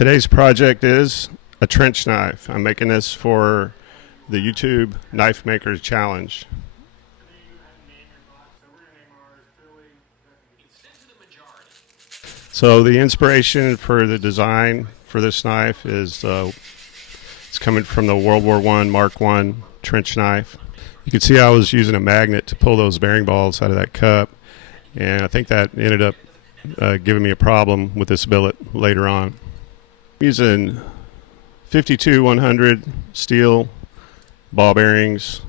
Today's project is a trench knife. I'm making this for the YouTube Knife Makers Challenge. So the inspiration for the design for this knife is it's coming from the World War I Mark I trench knife. You can see I was using a magnet to pull those bearing balls out of that cup, and I think that ended up giving me a problem with this billet later on. I'm using 52-100 steel ball bearings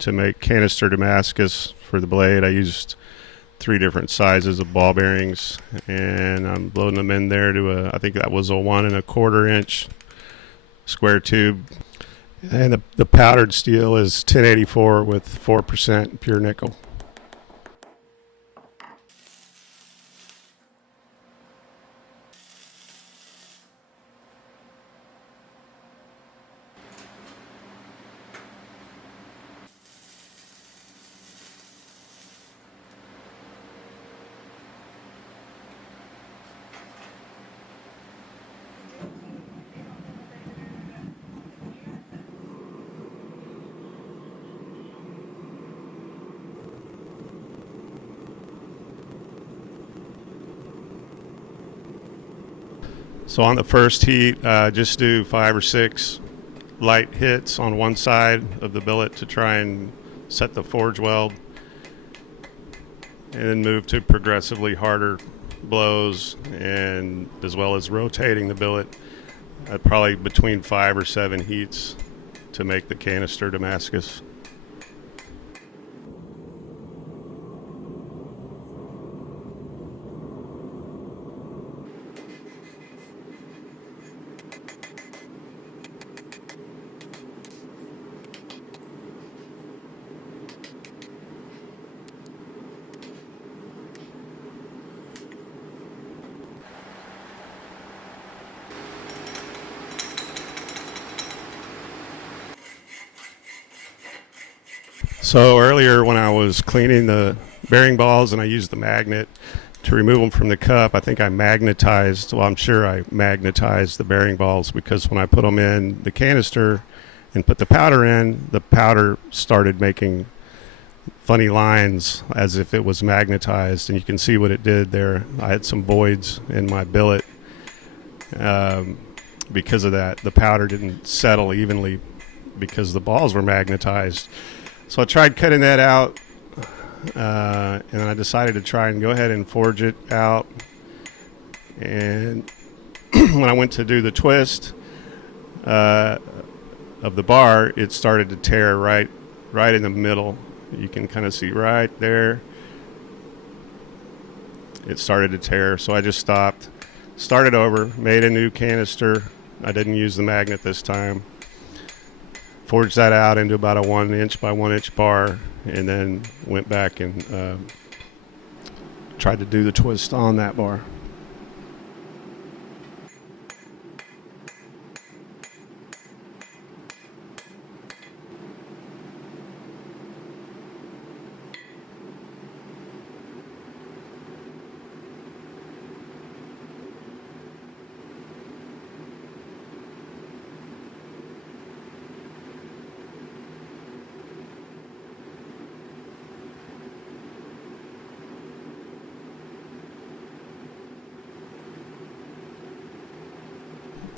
to make canister Damascus for the blade. I used 3 different sizes of ball bearings, and I'm loading them in there to I think that was a 1 1/4 inch square tube. And the powdered steel is 1084 with 4% pure nickel. So on the first heat, just do 5 or 6 light hits on one side of the billet to try and set the forge weld, and then move to progressively harder blows, and as well as rotating the billet probably between 5 or 7 heats to make the canister Damascus. So earlier when I was cleaning the bearing balls and I used the magnet to remove them from the cup, I think I magnetized, well, I'm sure I magnetized the bearing balls, because when I put them in the canister and put the powder started making funny lines as if it was magnetized, and you can see what it did there. I had some voids in my billet because of that. The powder didn't settle evenly because the balls were magnetized. So I tried cutting that out, and I decided to try and go ahead and forge it out. And when I went to do the twist of the bar, it started to tear right in the middle. You can kind of see right there. It started to tear, so I just stopped, started over, made a new canister. I didn't use the magnet this time. Forged that out into about a 1 inch by 1 inch bar, and then went back and tried to do the twist on that bar.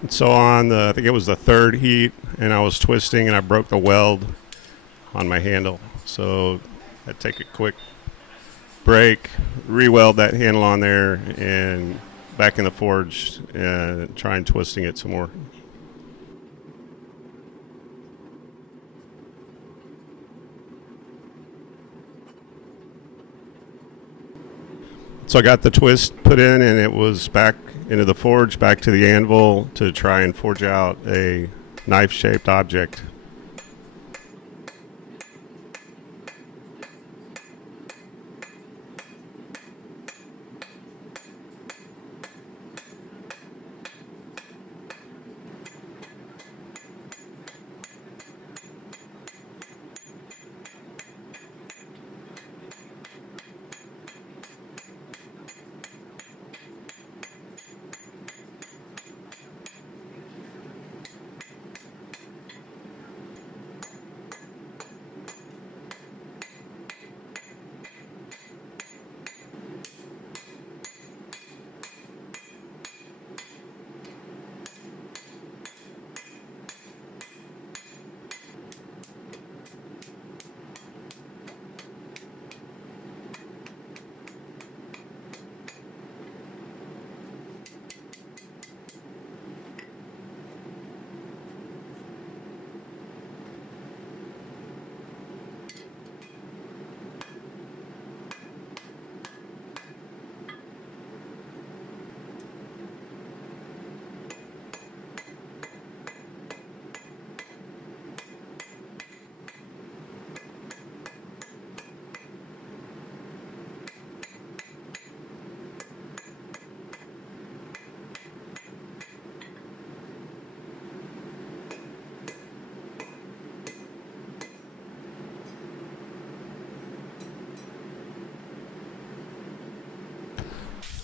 So on I think it was the 3rd heat, and I was twisting and I broke the weld on my handle. So I'd take a quick break, re-weld that handle on there, and back in the forge and try and twisting it some more. So I got the twist put in, and it was back into the forge, back to the anvil to try and forge out a knife-shaped object.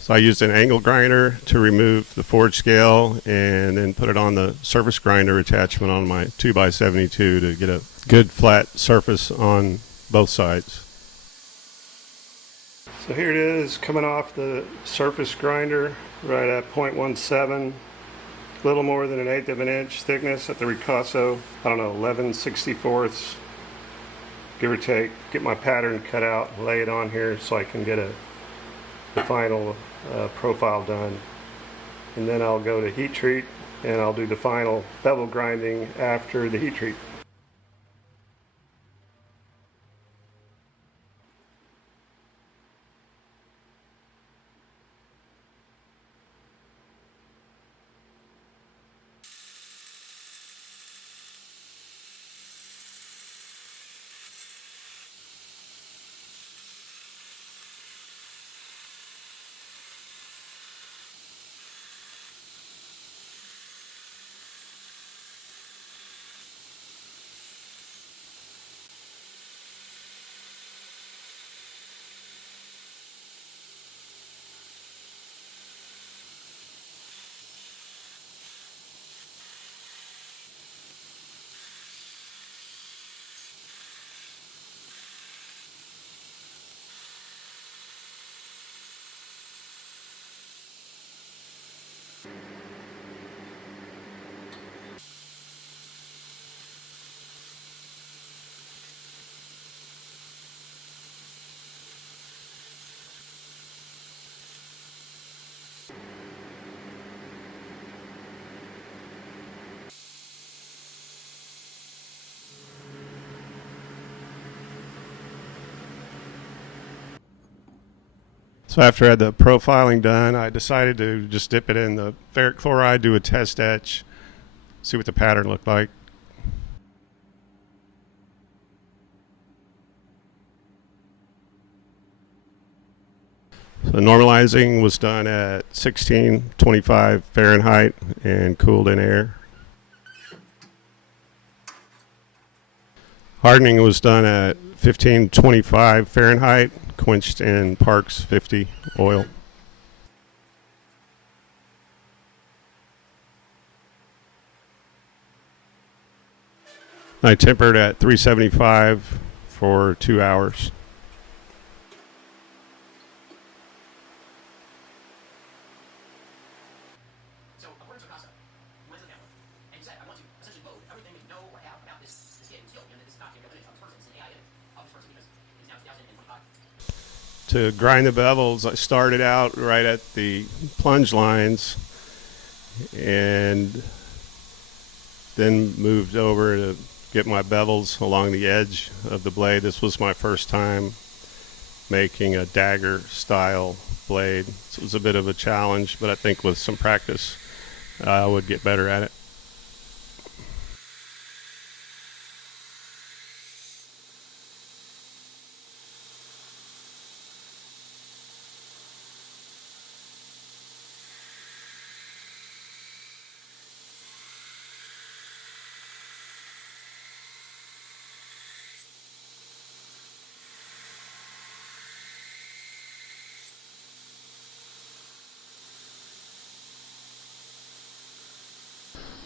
So I used an angle grinder to remove the forge scale and then put it on the surface grinder attachment on my 2x72 to get a good flat surface on both sides. So here it is coming off the surface grinder right at 0.17, a little more than 1/8 of an inch thickness at the ricasso, I don't know, 11/64, give or take. Get my pattern cut out, lay it on here so I can get the final profile done. And then I'll go to heat treat and I'll do the final bevel grinding after the heat treat. So after I had the profiling done, I decided to just dip it in the ferric chloride, do a test etch, see what the pattern looked like. So normalizing was done at 1625 Fahrenheit and cooled in air. Hardening was done at 1525 Fahrenheit, quenched in Parks 50 oil. I tempered at 375 for 2 hours. So according to Casa, you went to the camera and you said, I want to essentially load everything that you know or have about this kit and skill. You know, this is not your ability of this person, it's an AI of this person because it is now 2025. To grind the bevels, I started out right at the plunge lines and then moved over to get my bevels along the edge of the blade. This was my first time making a dagger style blade. So it was a bit of a challenge, but I think with some practice I would get better at it.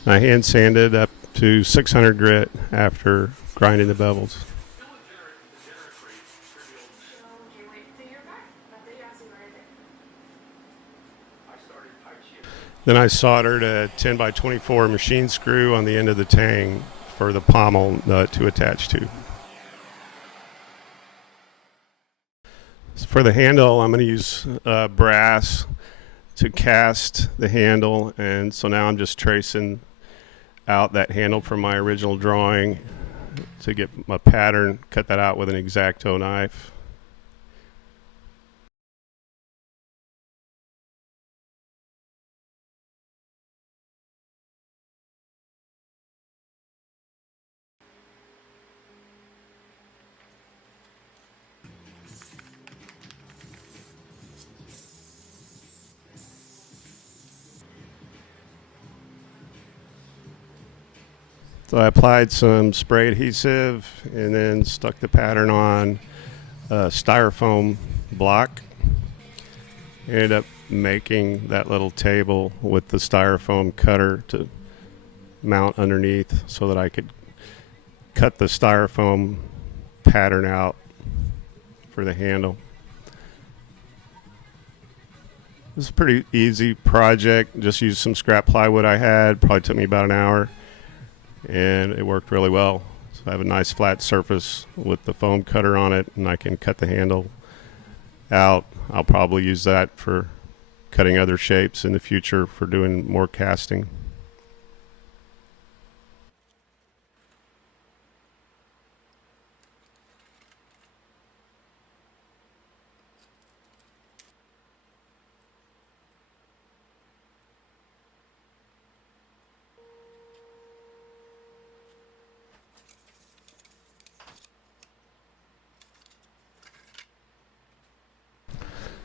I hand sanded up to 600 grit after grinding the bevels. Then I soldered a 10x24 machine screw on the end of the tang for the pommel nut to attach to. So for the handle, I'm going to use brass to cast the handle, and so now I'm just tracing out that handle from my original drawing to get my pattern, cut that out with an X-Acto knife. So I applied some spray adhesive and then stuck the pattern on a styrofoam block. Ended up making that little table with the styrofoam cutter to mount underneath so that I could cut the styrofoam pattern out for the handle. This is a pretty easy project. Just used some scrap plywood I had. Probably took me about an hour, and it worked really well. So I have a nice flat surface with the foam cutter on it, and I can cut the handle out. I'll probably use that for cutting other shapes in the future for doing more casting.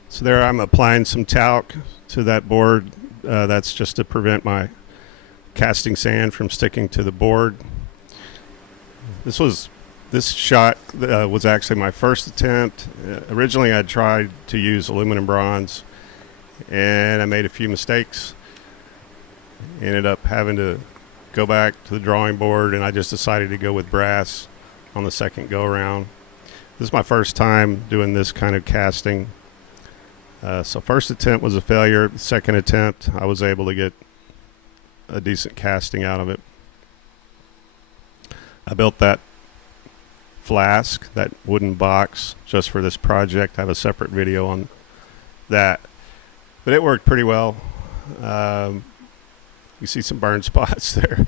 So there I'm applying some talc to that board. That's just to prevent my casting sand from sticking to the board. This shot was actually my first attempt. Originally I tried to use aluminum bronze, and I made a few mistakes. Ended up having to go back to the drawing board, and I just decided to go with brass on the second go around. This is my first time doing this kind of casting. So first attempt was a failure. Second attempt, I was able to get a decent casting out of it. I built that flask, that wooden box, just for this project. I have a separate video on that. But it worked pretty well. You see some burn spots there.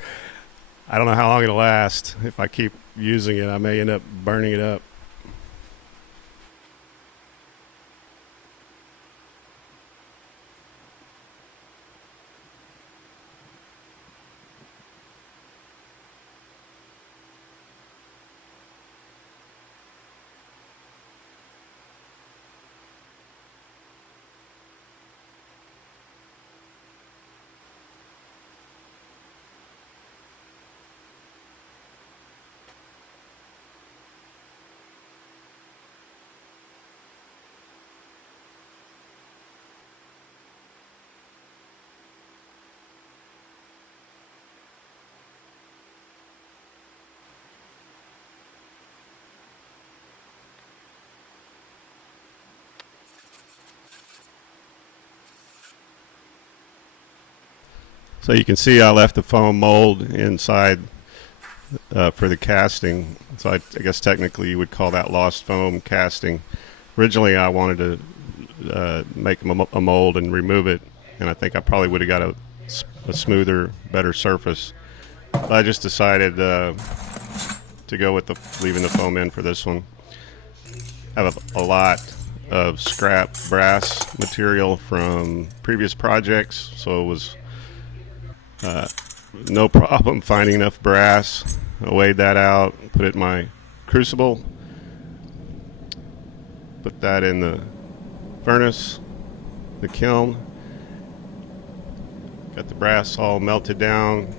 I don't know how long it'll last. If I keep using it, I may end up burning it up. So you can see I left the foam mold inside for the casting. So I guess technically you would call that lost foam casting. Originally I wanted to make a mold and remove it, and I think I probably would have got a smoother, better surface. But I just decided to go with leaving the foam in for this one. I have a lot of scrap brass material from previous projects, so it was no problem finding enough brass. I weighed that out, put it in my crucible, put that in the furnace, the kiln, got the brass all melted down.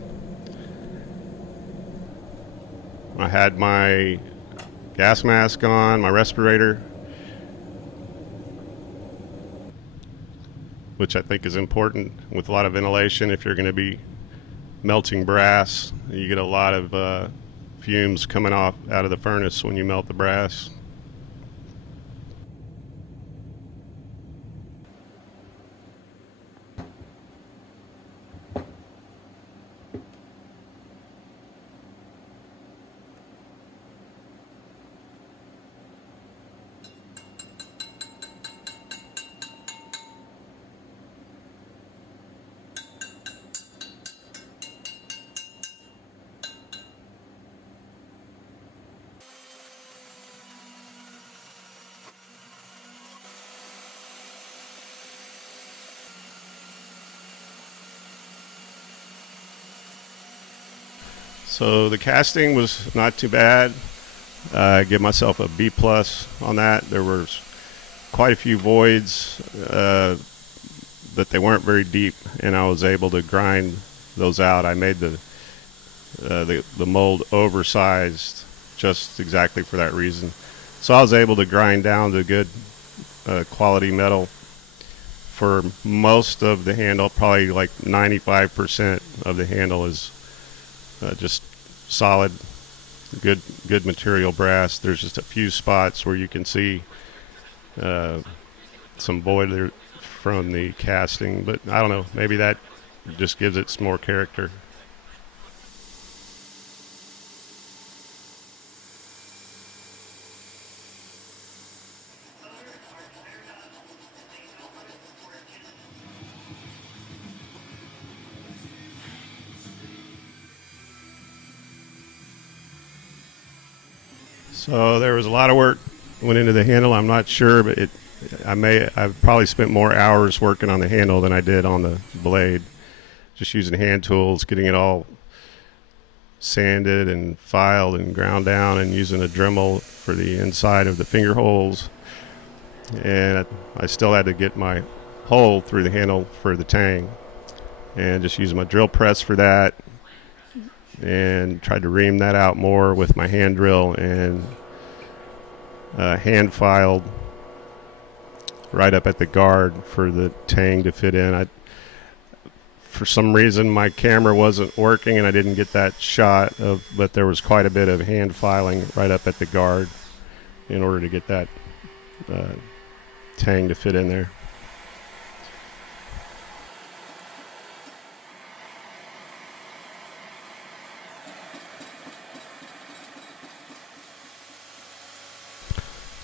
I had my gas mask on, my respirator, which I think is important with a lot of ventilation. If you're going to be melting brass, you get a lot of fumes coming out of the furnace when you melt the brass. So the casting was not too bad. I give myself a B+ on that. There was quite a few voids that they weren't very deep, and I was able to grind those out. I made the mold oversized just exactly for that reason. So I was able to grind down to good quality metal for most of the handle, probably like 95% of the handle is just solid, good material brass. There's just a few spots where you can see some void there from the casting, but I don't know, maybe that just gives it some more character. So there was a lot of work went into the handle. I'm not sure, but I've probably spent more hours working on the handle than I did on the blade. Just using hand tools, getting it all sanded and filed and ground down, and using a Dremel for the inside of the finger holes. And I still had to get my hole through the handle for the tang, and just using my drill press for that, and tried to ream that out more with my hand drill, and hand filed right up at the guard for the tang to fit in. For some reason my camera wasn't working and I didn't get that shot but there was quite a bit of hand filing right up at the guard in order to get that tang to fit in there.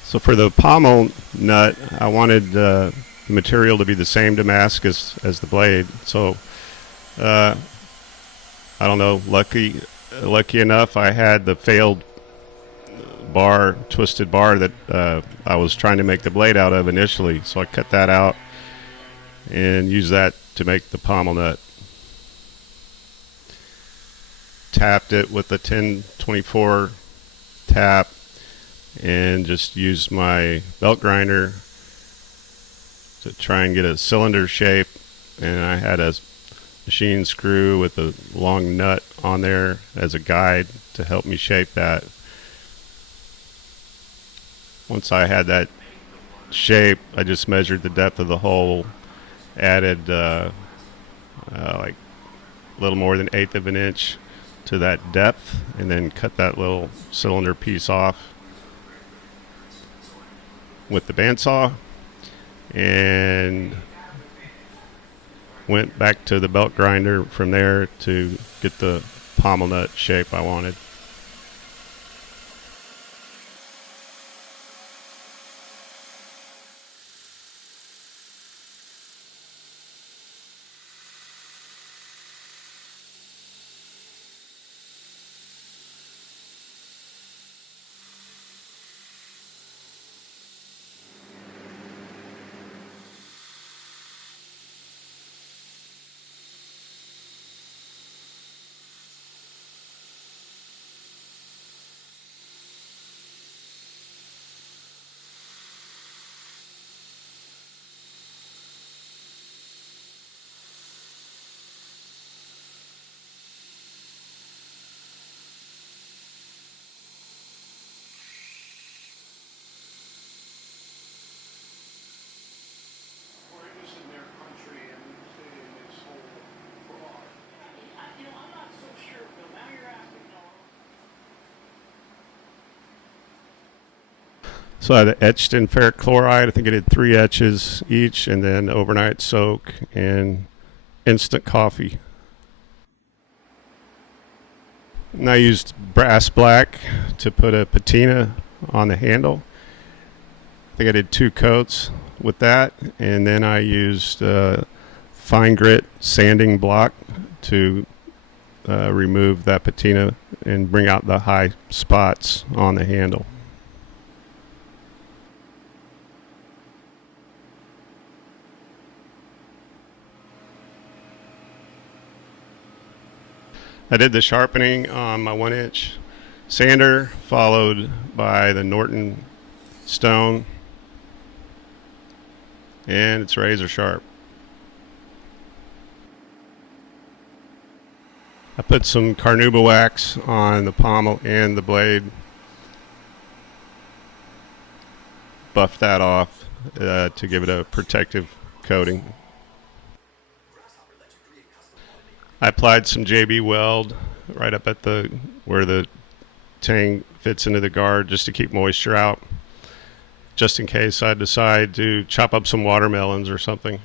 So for the pommel nut, I wanted the material to be the same Damascus as the blade. So I don't know, lucky enough, I had the failed twisted bar that I was trying to make the blade out of initially. So I cut that out and used that to make the pommel nut. Tapped it with a 1024 tap, and just used my belt grinder to try and get a cylinder shape, and I had a machine screw with a long nut on there as a guide to help me shape that. Once I had that shape, I just measured the depth of the hole, added like a little more than 1/8 of an inch to that depth, and then cut that little cylinder piece off with the bandsaw, and went back to the belt grinder from there to get the pommel nut shape I wanted. So I had it etched in ferric chloride. I think I did 3 etches each, and then overnight soak and instant coffee. And I used brass black to put a patina on the handle. I think I did 2 coats with that, and then I used fine grit sanding block to remove that patina and bring out the high spots on the handle. I did the sharpening on my 1-inch sander, followed by the Norton stone, and it's razor sharp. I put some carnauba wax on the pommel and the blade, buffed that off to give it a protective coating. I applied some JB Weld right up at the where the tang fits into the guard just to keep moisture out, just in case I decide to chop up some watermelons or something.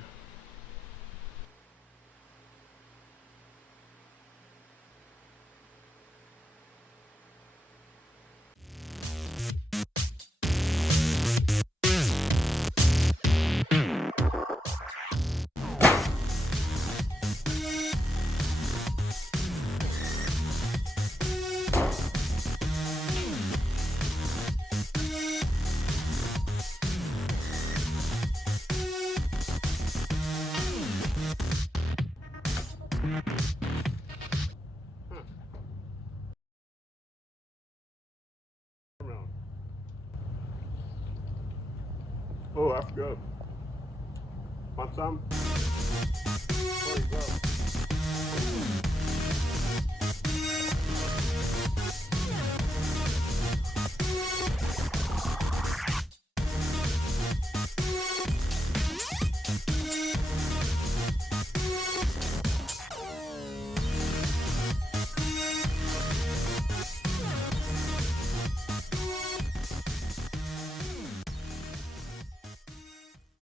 Oh, that's good. Want some? There you go.